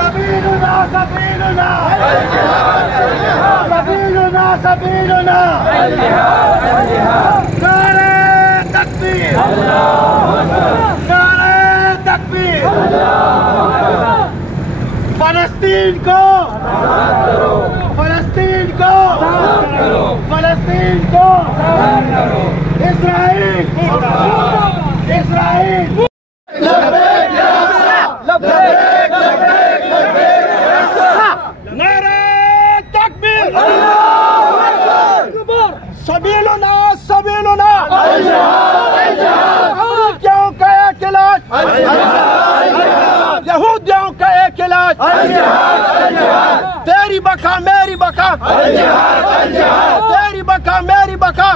سبيلنا سبيلنا سبيلنا سبيلنا نعرة تكبير نعرة تكبيर फलस्तीन को फलस्तीन को फलस्तीन को इस्राइल इस्राइल नारे तकबीर सबीलुना सबीलुना यहूदियों का एक इलाज यहूदियों का एक इलाज तेरी बका मेरी बका तेरी बका मेरी बका